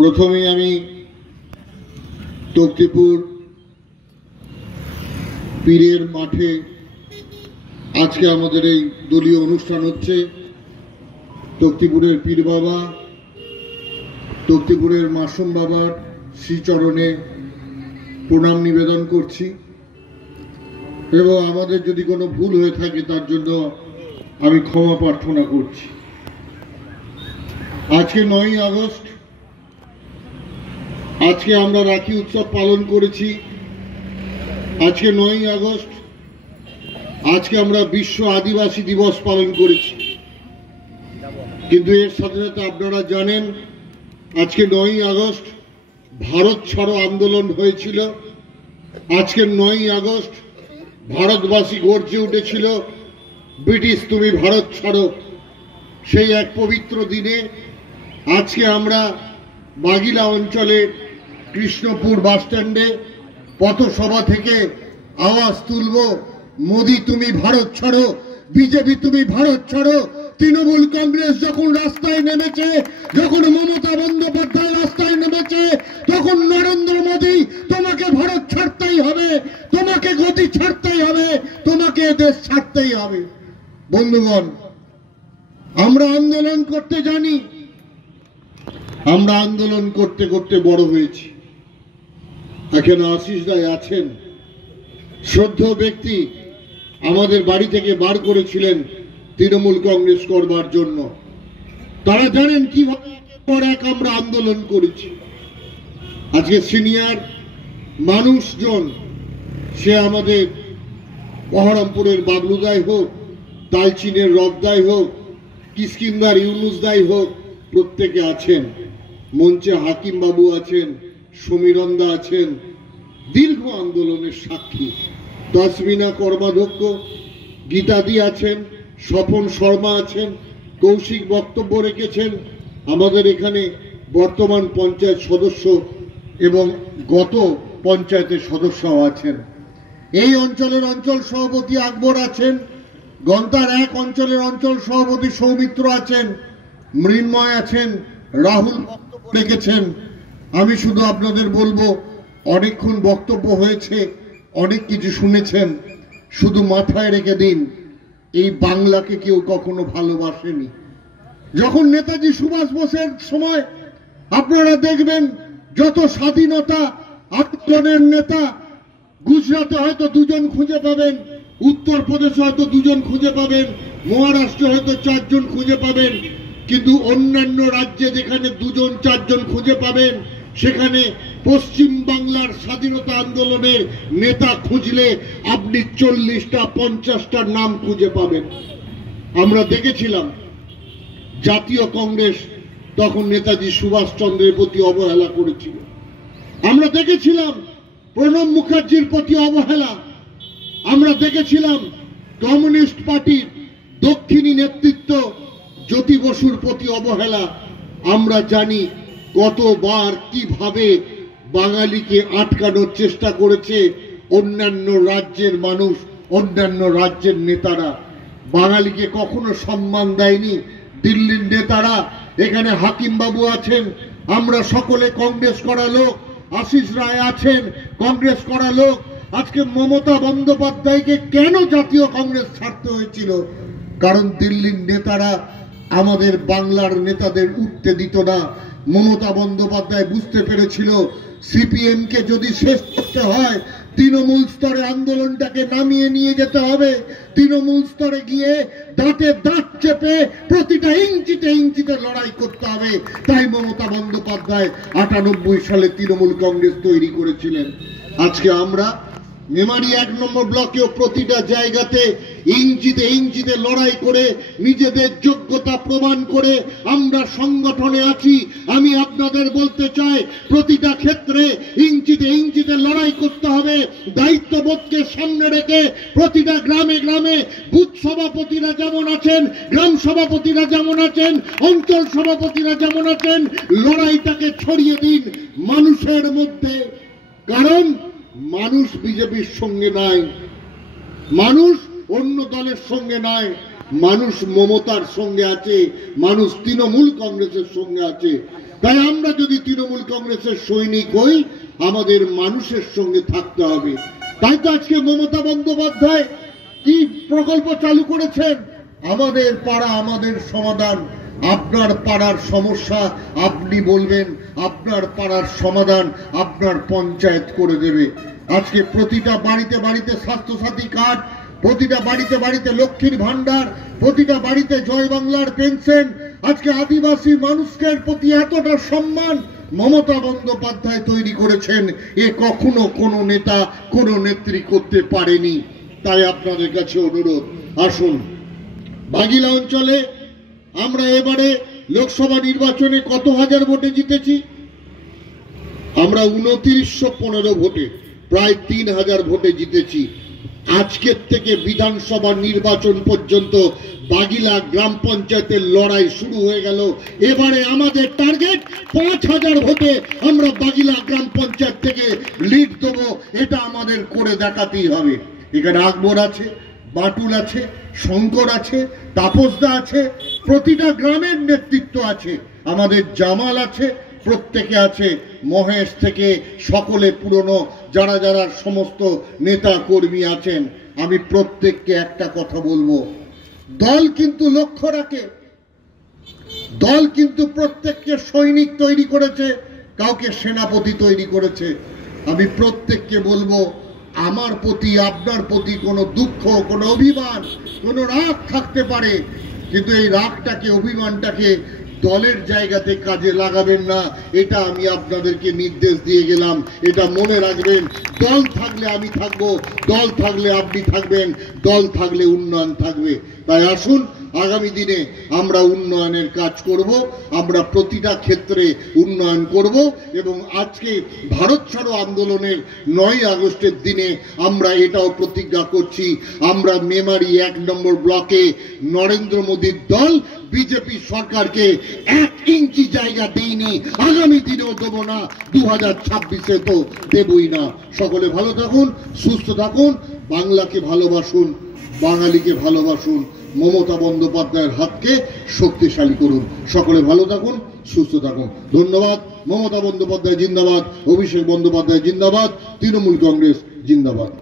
প্রথমে আমি তক্তিপুর পীরের মাঠে আজকে আমাদের এই দলীয় অনুষ্ঠান হচ্ছে। তক্তিপুরের পীর বাবা, তক্তিপুরের মাসুম বাবার শ্রীচরণে প্রণাম নিবেদন করছি এবং আমাদের যদি কোনো ভুল হয়ে থাকে তার জন্য আমি ক্ষমা প্রার্থনা করছি। আজকে 9ই আগস্ট, আজকে আমরা রাখি উৎসব পালন করেছি। আজকে 9ই আগস্ট, আজকে আমরা বিশ্ব আদিবাসী দিবস পালন করেছি। কিন্তু এর সাথে সাথে আপনারা জানেন আজকে 9ই আগস্ট ভারত ছাড়ো আন্দোলন হয়েছিল। আজকে 9ই আগস্ট ভারতবাসী গর্জে উঠেছিল, ব্রিটিশ তুমি ভারত ছাড়ো। সেই এক পবিত্র দিনে আজকে আমরা বাগিলা অঞ্চলের কৃষ্ণপুর বাস স্ট্যান্ডে পথসভা থেকে আওয়াজ তুলব, মোদি তুমি ভারত ছাড়ো, বিজেপি তুমি ভারত ছাড়ো। তৃণমূল কংগ্রেস যখন রাস্তায় নেমেছে, যখন মমতা বন্দ্যোপাধ্যায় রাস্তায় নেমেছে, তখন নরেন্দ্র মোদী তোমাকে ভারত ছাড়তেই হবে, তোমাকে গতি ছাড়তেই হবে, তোমাকে দেশ ছাড়তেই হবে। বন্ধুগণ, আমরা আন্দোলন করতে জানি, আমরা আন্দোলন করতে করতে বড় হয়েছি। এখানে আশিস রায় আছেন, শ্রদ্ধেয় ব্যক্তি, আমাদের বাড়ি থেকে বার করেছিলেন তৃণমূল কংগ্রেস করবার জন্য। তারা জানেন কিভাবে একের পর এক আমরা আন্দোলন করেছি। আজকে সিনিয়র মানুষজন, সে আমাদের বহরমপুরের বাবলুদাই হোক, তালচিনের রবদাই হোক, কিষ্কিন্দার ইউনুসদাই হোক, প্রত্যেকে আছেন। মঞ্চে হাকিম বাবু আছেন, সমীরন্দা আছেন, দীর্ঘ আন্দোলনের সাক্ষী। তসমিনা কর্মাধ্যক্ষ, গীতাদি আছেন, স্বপন শর্মা আছেন, কৌশিক বক্তব্য রেখেছেন। আমাদের এখানে বর্তমান পঞ্চায়েত সদস্য এবং গত পঞ্চায়েতের সদস্যও আছেন। এই অঞ্চলের অঞ্চল সভাপতি আকবর আছেন, গন্তার 1 অঞ্চলের অঞ্চল সভাপতি সৌমিত্র আছেন, মৃন্ময় আছেন, রাহুল বক্তব্য রেখেছেন। আমি শুধু আপনাদের বলবো, অনেকক্ষণ বক্তব্য হয়েছে, অনেক কিছু শুনেছেন, শুধু মাথায় রেখে দিন, এই বাংলাকে কেউ কখনো ভালোবাসেনি। যখন নেতাজি সুভাষ বোসের সময় আপনারা দেখবেন যত স্বাধীনতা আন্দোলনের নেতা, গুজরাটে হয়তো 2 জন খুঁজে পাবেন, উত্তরপ্রদেশে হয়তো 2 জন খুঁজে পাবেন, মহারাষ্ট্রে হয়তো 4 জন খুঁজে পাবেন। কিন্তু অন্যান্য রাজ্যে যেখানে 2 জন 4 জন খুঁজে পাবেন, সেখানে পশ্চিম বাংলার স্বাধীনতা আন্দোলনের নেতা খুঁজলে আপনি 40টা 50টার নাম খুঁজে পাবেন। আমরা দেখেছিলাম জাতীয় কংগ্রেস তখন নেতাজি সুভাষচন্দ্রের প্রতি অবহেলা করেছিল। আমরা দেখেছিলাম প্রণব মুখার্জির প্রতি অবহেলা। আমরা দেখেছিলাম কমিউনিস্ট পার্টির দক্ষিণী নেতৃত্ব জ্যোতি বসুর প্রতি অবহেলা। আমরা জানি কতবার কিভাবে বাঙালিকে আটকানোর চেষ্টা করেছে অন্যান্য রাজ্যের মানুষ, অন্যান্য রাজ্যের নেতারা। বাঙালিকে কখনো সম্মান দেয়নি দিল্লির নেতারা। এখানে হাকিম বাবু আছেন, আমরা সকলে কংগ্রেস করা লোক, আশিস রায় আছেন, কংগ্রেস করা লোক। আজকে মমতা বন্দ্যোপাধ্যায়কে কেন জাতীয় কংগ্রেস ছাড়তে হয়েছিল? কারণ দিল্লির নেতারা আমাদের বাংলার নেতাদের উঠতে দিত না। মমতা বন্দ্যোপাধ্যায় বুঝতে পেরেছিল সিপিএম কে যদি শেষ করতে হয়, তৃণমূল স্তরে আন্দোলনটাকে নামিয়ে নিয়ে যেতে হবে। তৃণমূল স্তরে গিয়ে দাঁতে দাঁত চেপে প্রতিটা ইঞ্চিতে ইঞ্চিতে লড়াই করতে হবে। তাই মমতা বন্দ্যোপাধ্যায় 98 সালে তৃণমূল কংগ্রেস তৈরি করেছিলেন। আজকে আমরা মেমারি 1 নম্বর ব্লকেও প্রতিটা জায়গাতে ইঞ্চিতে ইঞ্চিতে লড়াই করে নিজেদের যোগ্যতা প্রমাণ করে আমরা সংগঠনে আছি। আমি আপনাদের বলতে চাই, প্রতিটা ক্ষেত্রে ইঞ্চিতে ইঞ্চিতে লড়াই করতে হবে। দায়িত্ববোধকে সামনে রেখে প্রতিটা গ্রামে গ্রামে বুথ সভাপতিরা যেমন আছেন, গ্রাম সভাপতিরা যেমন আছেন, অঞ্চল সভাপতিরা যেমন আছেন, লড়াইটাকে ছড়িয়ে দিন মানুষের মধ্যে। কারণ মানুষ বিজেপির সঙ্গে নাই, মানুষ অন্য দলের সঙ্গে নাই, মানুষ মমতার সঙ্গে আছে, মানুষ তৃণমূল কংগ্রেসের সঙ্গে আছে। তাই আমরা যদি তৃণমূল কংগ্রেসের সৈনিক হই, আমাদের মানুষের সঙ্গে থাকতে হবে। তাই তো আজকে মমতা বন্দ্যোপাধ্যায় কি প্রকল্প চালু করেছেন, আমাদের পাড়া আমাদের সমাধান। আপনার পাড়ার সমস্যা আপনি বলবেন, আপনার পাড়ার সমাধান আপনার পঞ্চায়েত করে দেবে। আজকে প্রতিটা বাড়িতে বাড়িতে স্বাস্থ্যসাথী কার্ড, প্রতিটা বাড়িতে বাড়িতে লক্ষ্মীর ভান্ডার, প্রতিটা বাড়িতে জয় বাংলার পেনশন। আজকে আদিবাসী মানুষের প্রতি এতটা সম্মান মমতা বন্দ্যোপাধ্যায় তৈরি করেছেন, এ কখনো কোনো নেতা কোনো নেত্রী করতে পারেনি। তাই আপনাদের কাছে অনুরোধ, আসুন। বাগিলা অঞ্চলে আমরা এবারে লোকসভা নির্বাচনে কত হাজার ভোটে জিতেছি? আমরা 2915 ভোটে, প্রায় 3000 ভোটে জিতেছি। আজকের থেকে বিধানসভা নির্বাচন পর্যন্ত বাগিলা গ্রাম পঞ্চায়েতের লড়াই শুরু হয়ে গেল। এবারে আমাদের টার্গেট 5000 ভোটে আমরা বাগিলা গ্রাম পঞ্চায়েত থেকে লিড দেবো। এটা আমাদের করে দেখাতেই হবে। এখানে আকবর আছে, বাটুল আছে, শঙ্কর আছে, তাপসদা আছে, প্রতিটা গ্রামের নেতৃত্ব আছে, আমাদের জামাল আছে, প্রত্যেকে আছে, মহেশ থেকে সকলে পুরনো যারা যারা সমস্ত নেতা কর্মী আছেন। আমি প্রত্যেককে একটা কথা বলবো, দল কিন্তু লক্ষ্য রাখে, দল কিন্তু প্রত্যেককে সৈনিক তৈরি করেছে, কাউকে সেনাপতি তৈরি করেছে। আমি প্রত্যেককে বলবো, আমার প্রতি আপনার প্রতি কোনো দুঃখ, কোনো অভিমান, কোনো রাগ থাকতে পারে, কিন্তু এই রাগটাকে অভিমানটাকে দলের জায়গাতে কাজে লাগাবেন না। এটা আমি আপনাদেরকে নির্দেশ দিয়ে গেলাম, এটা মনে রাখবেন। দল থাকলে আমি থাকবো, দল থাকলে আপনি থাকবেন, দল থাকলে উন্নয়ন থাকবে। তাই আসুন, আগামী দিনে আমরা উন্নয়নের কাজ করব, আমরা প্রতিটা ক্ষেত্রে উন্নয়ন করব। এবং আজকে ভারত ছাড়ো আন্দোলনের 9 আগস্টের দিনে আমরা এটাও প্রতিজ্ঞা করছি, আমরা মেমারি 1 নম্বর ব্লকে নরেন্দ্র মোদীর দল বিজেপি সরকারকে 1 ইঞ্চি জায়গা দেয়নি, আগামী দিনেও দেবো না, 2026-এ তো দেবই না। সকলে ভালো থাকুন, সুস্থ থাকুন, বাংলাকে ভালোবাসুন, বাঙালিকে ভালোবাসুন, মমতা বন্দ্যোপাধ্যায়ের হাতকে শক্তিশালী করুন। সকলে ভালো থাকুন, সুস্থ থাকুন। ধন্যবাদ। মমতা বন্দ্যোপাধ্যায় জিন্দাবাদ, অভিষেক বন্দ্যোপাধ্যায় জিন্দাবাদ, তৃণমূল কংগ্রেস জিন্দাবাদ।